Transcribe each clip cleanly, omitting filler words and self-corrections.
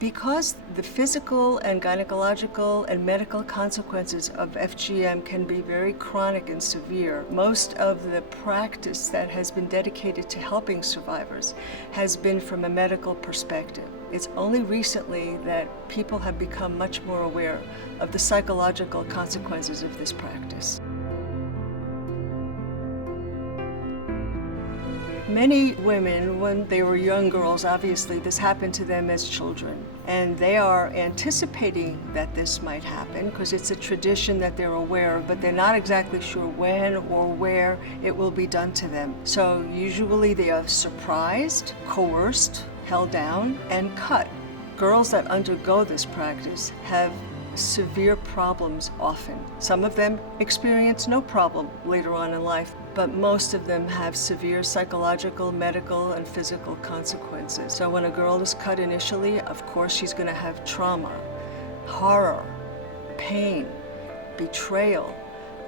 Because the physical and gynecological and medical consequences of FGM can be very chronic and severe, most of the practice that has been dedicated to helping survivors has been from a medical perspective. It's only recently that people have become much more aware of the psychological consequences of this practice. Many women, when they were young girls, obviously this happened to them as children, and they are anticipating that this might happen because it's a tradition that they're aware of, but they're not exactly sure when or where it will be done to them. So usually they are surprised, coerced, held down, and cut. Girls that undergo this practice have severe problems often. Some of them experience no problem later on in life, but most of them have severe psychological, medical, and physical consequences. So when a girl is cut initially, of course she's going to have trauma, horror, pain, betrayal.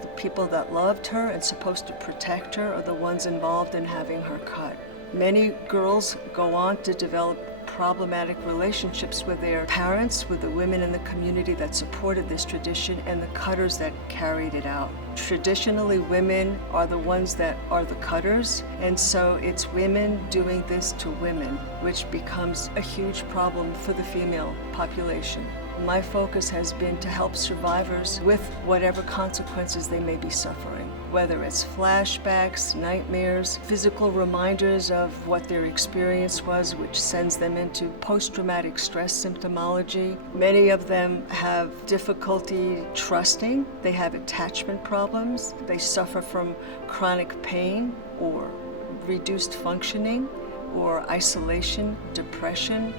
The people that loved her and supposed to protect her are the ones involved in having her cut. Many girls go on to develop problematic relationships with their parents, with the women in the community that supported this tradition, and the cutters that carried it out. Traditionally, women are the ones that are the cutters, and so it's women doing this to women, which becomes a huge problem for the female population. My focus has been to help survivors with whatever consequences they may be suffering, whether it's flashbacks, nightmares, physical reminders of what their experience was, which sends them into post-traumatic stress symptomology. Many of them have difficulty trusting. They have attachment problems. They suffer from chronic pain or reduced functioning or isolation, depression,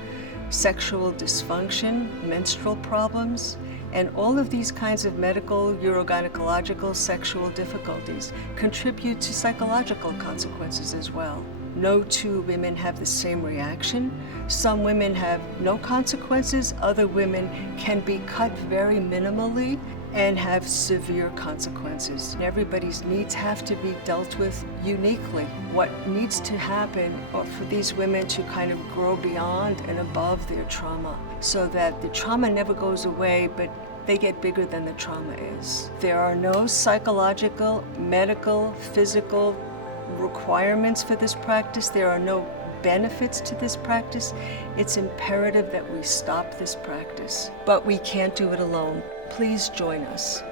sexual dysfunction, menstrual problems, and all of these kinds of medical, urogynecological, sexual difficulties contribute to psychological consequences as well. No two women have the same reaction. Some women have no consequences. Other women can be cut very minimally and have severe consequences. Everybody's needs have to be dealt with uniquely. What needs to happen are for these women to kind of grow beyond and above their trauma so that the trauma never goes away, but they get bigger than the trauma is. There are no psychological, medical, physical requirements for this practice. There are no benefits to this practice. It's imperative that we stop this practice, but we can't do it alone. Please join us.